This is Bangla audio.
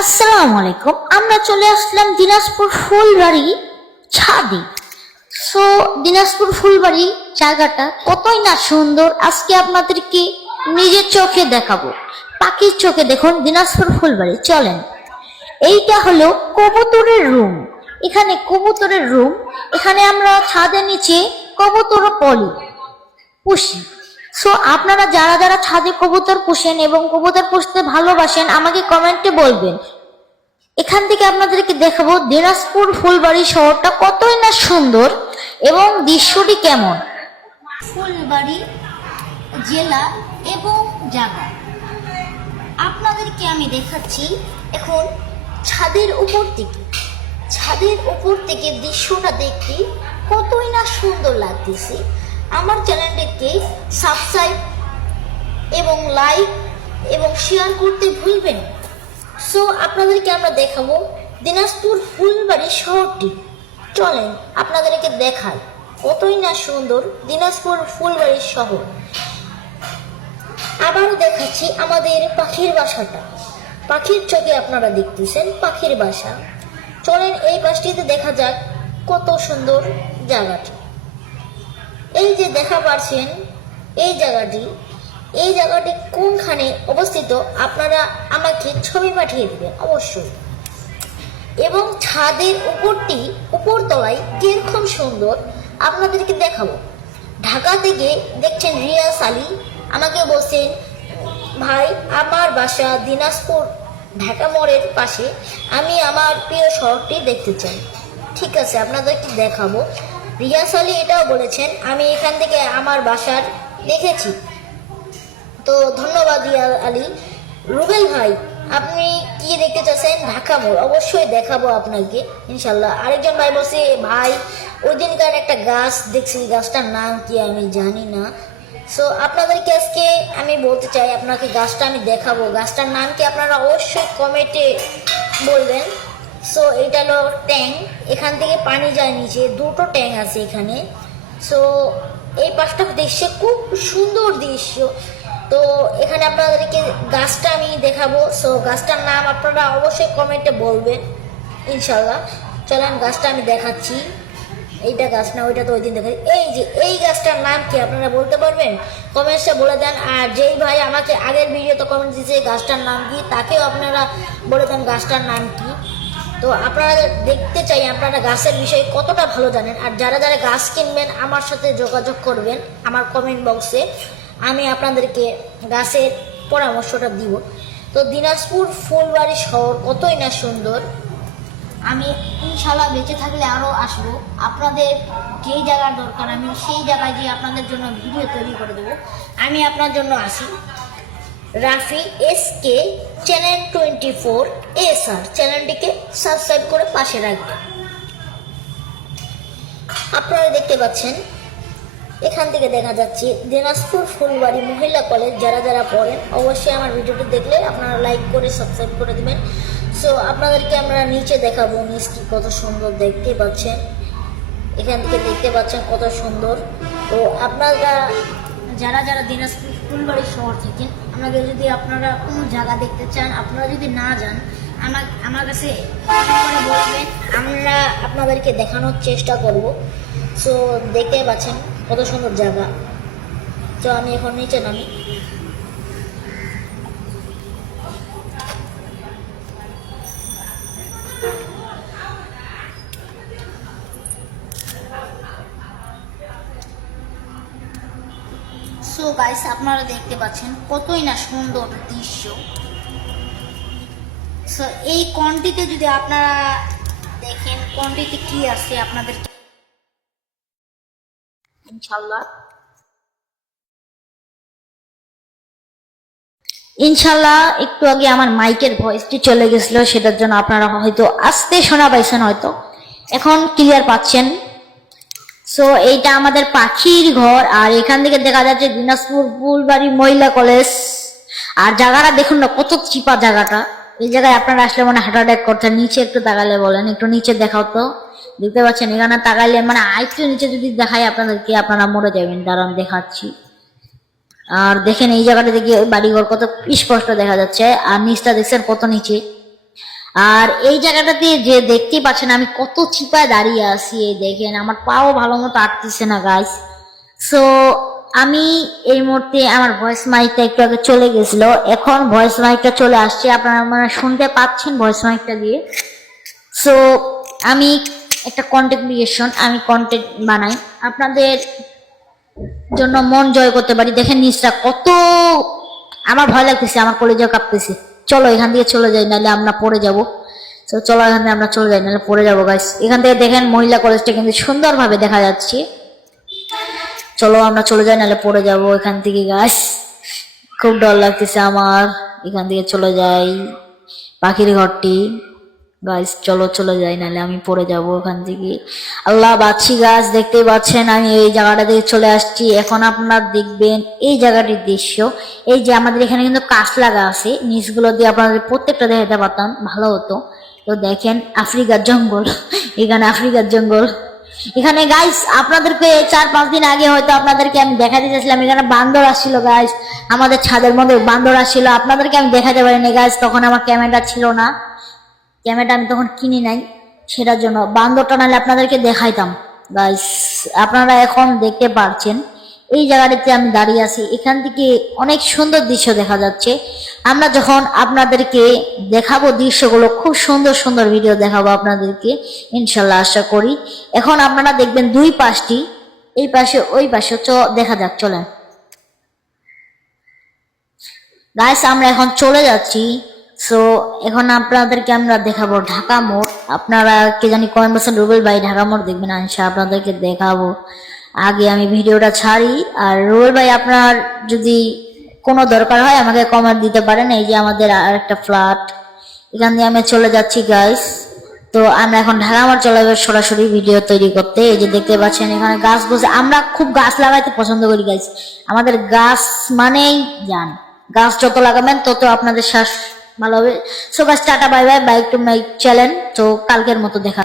আসসালামু আলাইকুম। আমরা চলে আসলাম দিনাজপুর ফুলবাড়ি ছাদে। দিনাজপুর ফুলবাড়ি জায়গাটা কতই না সুন্দর, আজকে আপনাদেরকে নিজের চোখে দেখাবো। পাখির চোখে দেখুন দিনাজপুর ফুলবাড়ি। চলেন, এইটা হলো কবুতরের রুম। এখানে কবুতরের রুম, এখানে আমরা ছাদের নিচে কবুতর পুষি। আপনারা যারা যারা ছাদে কবুতর পুষেন এবং কবুতর পুষতে ভালোবাসেন আমাকে কমেন্টে বলবেন। এখান থেকে আপনাদেরকে দেখাবো দিনাজপুর ফুলবাড়ি শহরটা কতই না সুন্দর এবং দৃশ্যটি কেমন। ফুলবাড়ি জেলা এবং জায়গা আপনাদেরকে আমি দেখাচ্ছি এখন ছাদের উপর থেকে দৃশ্যটা দেখতে কতই না সুন্দর লাগতেছে। আমার চ্যানেলটিকে সাবস্ক্রাইব এবং লাইক এবং শেয়ার করতে ভুলবেন। আপনাদেরকে আমরা দেখাবো দিনাজপুর ফুলবাড়ি শহরটি। চলেন আপনাদেরকে দেখাই কতই না সুন্দর দিনাজপুর ফুলবাড়ি শহর। আবারও দেখাচ্ছি আমাদের পাখির বাসাটা। পাখির চোখে আপনারা দেখতেছেন পাখির বাসা। চলেন এই পাশটিতে দেখা যাক কত সুন্দর জায়গাটি। এই যে দেখা পাচ্ছেন এই জায়গাটি কোনখানে অবস্থিত আপনারা আমাকে ছবি পাঠিয়ে দিবেন অবশ্যই। এবং ছাদের উপরতলায় কিরকম সুন্দর আপনাদেরকে দেখাবো। ঢাকা থেকে দেখছেন রিয়াজ আলী আমাকে বলছেন, ভাই আমার বাসা দিনাজপুর ঢাকা মোড়ের পাশে, আমি আমার প্রিয় শহরটি দেখতে চাই। ঠিক আছে, আপনাদেরকে দেখাবো। রিয়াজ আলী এটাও বলেছেন আমি এখান থেকে আমার বাসার দেখেছি। তো ধন্যবাদ রিয়াজ আলী। রুবেল ভাই আপনি কি দেখতে চাচ্ছেন? ঢাকা মোড়, অবশ্যই দেখাবো আপনাকে ইনশাল্লাহ। আরেকজন ভাই বলছে, ভাই ওই দিনকার একটা গাছ দেখছি, গাছটার নাম কি আমি জানি না। আপনাদেরকে আজকে আমি বলতে চাই, আপনাকে গাছটা আমি দেখাবো। গাছটার নাম কি আপনারা অবশ্যই কমেন্টে বলবেন। এটা হলো ট্যাঙ্ক, এখান থেকে পানি যায় নিচে, দুটো ট্যাঙ্ক আছে এখানে। এই পাশটা দৃশ্য খুব সুন্দর দৃশ্য। তো এখানে আপনাদেরকে গাছটা আমি দেখাবো। গাছটার নাম আপনারা অবশ্যই কমেন্টে বলবেন ইনশাল্লাহ। চলেন গাছটা আমি দেখাচ্ছি। এইটা গাছ না, ওইটা তো ওই দিন দেখাচ্ছি। এই গাছটার নাম কি আপনারা বলতে পারবেন? কমেন্টসে বলে দেন। আর যেই ভাই আমাকে আগের ভিডিওতে কমেন্ট দিয়েছে গাছটার নাম কি, তাকেও আপনারা বলে দেন গাছটার নাম কি। তো আপনারা দেখতে চাই আপনারা গাছের বিষয়ে কতটা ভালো জানেন। আর যারা যারা গাছ কিনবেন আমার সাথে যোগাযোগ করবেন আমার কমেন্ট বক্সে, আমি আপনাদেরকে গাছের পরামর্শটা দিব। তো দিনাজপুর ফুলবাড়ি শহর কতই না সুন্দর। আমি ইনশাল্লাহ বেঁচে থাকলে আরও আসবো। আপনাদের যেই জায়গার দরকার আমি সেই জায়গায় গিয়ে আপনাদের জন্য ভিডিও তৈরি করে দেবো। আমি আপনার জন্য আসি। রাফি SK চ্যানেল 24 SR চ্যানেলটিকে সাবস্ক্রাইব করে পাশে রাখবেন। আপনারা দেখতে পাচ্ছেন এখান থেকে দেখা যাচ্ছে দিনাজপুর ফুলবাড়ি মহিলা কলেজ। যারা যারা পড়েন অবশ্যই আমার ভিডিওটি দেখলে আপনারা লাইক করে সাবস্ক্রাইব করে দেবেন। আপনাদেরকে আমরা নিচে দেখাবো, নিচটি কত সুন্দর দেখতে পাচ্ছেন। এখান থেকে দেখতে পাচ্ছেন কত সুন্দর। তো আপনারা যারা যারা দিনাজপুর ফুলবাড়ি শহর থেকে আমাকে যদি আপনারা কোনো জায়গা দেখতে চান, আপনারা যদি না যান আমার কাছে বলবেন, আমরা আপনাদেরকে দেখানোর চেষ্টা করব। দেখতে পাচ্ছেন কত সুন্দর জায়গা। আমি এখন নিচে নামি। গাইস আপনারা দেখতে পাচ্ছেন কতই না সুন্দর দৃশ্য। এই কোনটিতে যদি আপনারা দেখেন কোনটিতে কি আছে আপনাদের ইনশাল্লাহ একটু আগে আমার মাইকের ভয়েসটি চলে গেছিল, সেটার জন্য আপনারা হয়তো আস্তে শোনা পাইছেন, হয়তো এখন ক্লিয়ার পাচ্ছেন। এইটা আমাদের পাখির ঘর। আর এখান থেকে দেখা যাচ্ছে দিনাজপুর ফুলবাড়ি মহিলা কলেজ। আর জায়গাটা দেখুন না কত চিপা জায়গাটা। এই জায়গায় আপনারা আসলে মানে হার্ট অ্যাটাক করতে। নিচে একটু তাকালে বলেন, একটু নিচে দেখাও তো। দেখতে পাচ্ছেন এখানে তাকাইলে মানে আরেকটু নিচে যদি দেখাই আপনাদেরকে আপনারা মরে যাবেন। দাঁড়ান দেখাচ্ছি। আর দেখেন এই জায়গাটা থেকে বাড়িঘর কত স্পষ্ট দেখা যাচ্ছে। আর নিচটা দেখছেন কত নিচে। আর এই জায়গাটাতে যে দেখতেই পাচ্ছেন আমি কত চিপায় দাঁড়িয়ে আছি, এই দেখেন আমার পাও ভালো মতো আটতেছে না গাইস। সো আমি এই মুহূর্তে আমার ভয়েস মাইকটা একটু আগে চলে গেছিল, এখন ভয়েস মাইকটা চলে আসছে, আপনারা মানে শুনতে পাচ্ছেন ভয়েস মাইকটা দিয়ে। সো আমি একটা কন্টেন্ট ক্রিয়েশন, আমি কন্টেন্ট বানাই, আপনাদের জন্য মন জয় করতে পারি। দেখেন নিচটা কত, আমার ভয় লাগতেছে, আমার কলেজা কাঁপতেছে। চলো এখান থেকে চলে যাই, নাহলে আমরা পড়ে যাব। তো চলো এখান থেকে আমরা চলে যাই, নাহলে পড়ে যাবো গাইস। এখান থেকে দেখেন মহিলা কলেজটা কিন্তু সুন্দরভাবে দেখা যাচ্ছে। চলো আমরা চলে যাই, নাহলে পড়ে যাব এখান থেকে গাইস। খুব ডর লাগতেছে আমার, এখান থেকে চলে যাই। পাখির ঘরটি গাইস, চলো চলে যাই, নাহলে আমি পড়ে যাব ওখান থেকে। আল্লাহ বাঁচি গাছ, দেখতেই পাচ্ছেন আমি এই জায়গাটা থেকে চলে আসছি। এখন আপনারা দেখবেন এই জায়গাটির দৃশ্য। এই যে আমাদের এখানে কিন্তু কাঁচ লাগা আছে, নিচগুলো দিয়ে আপনাদের প্রত্যেকটা দেখাতে পারতাম, ভালো হতো। তো দেখেন আফ্রিকার জঙ্গল, এখানে আফ্রিকার জঙ্গল। এখানে গাইস আপনাদেরকে 4-5 দিন আগে হয়তো আপনাদেরকে আমি দেখাতে চাইছিলাম, এখানে বান্দর আসছিল গাইস, আমাদের ছাদের মধ্যে বান্দর আসছিল, আপনাদেরকে আমি দেখাতে পারিনি গাইস, তখন আমার ক্যামেরা ছিল না, ক্যামেরাটা আমি তখন কিনি নাই, সেটার জন্য বান্দরটা নাহলে আপনাদেরকে দেখাইতাম গাইস। আপনারা এখন দেখতে পাচ্ছেন এই জায়গাটিতে আমি দাঁড়িয়ে আছি, এখান থেকে অনেক সুন্দর দৃশ্য দেখা যাচ্ছে। আমরা যখন আপনাদেরকে দেখাবো দৃশ্যগুলো, খুব সুন্দর সুন্দর ভিডিও দেখাবো আপনাদেরকে ইনশাল্লাহ, আশা করি। এখন আপনারা দেখবেন দুই পাশটি, এই পাশে ওই পাশে, দেখা যাক, চলেন গাইস আমরা এখন চলে যাচ্ছি। সো এখন আপনাদেরকে আমরা দেখাবো ঢাকা মোড়। আপনারা কে জানি কমেন্ট বক্সে রুবেল ভাই ঢাকা মোড় দেখবেন, ইনশাআল্লাহ আপনাদেরকে দেখাবো। আগে আমি ভিডিওটা ছাড়ি, আর রুবেল ভাই আপনার যদি কোনো দরকার হয় আমাকে কমেন্ট দিতে পারেন। এই যে আমাদের আরেকটা ফ্ল্যাট, এখান দিয়ে আমি চলে যাচ্ছি গাইস। তো আমরা এখন ঢাকা মোড় চলে যাবো সরাসরি ভিডিও তৈরি করতে। এই যে দেখতে পাচ্ছেন এখানে গাছ বসে, আমরা খুব গাছ লাগাইতে পছন্দ করি গাইস, আমাদের গাছ মানেই জান, গাছ যত লাগাবেন তত আপনাদের শ্বাস ভালো হবে। সো গাছ tata bye bye, bike to my channel. তো কালকের মতো দেখা।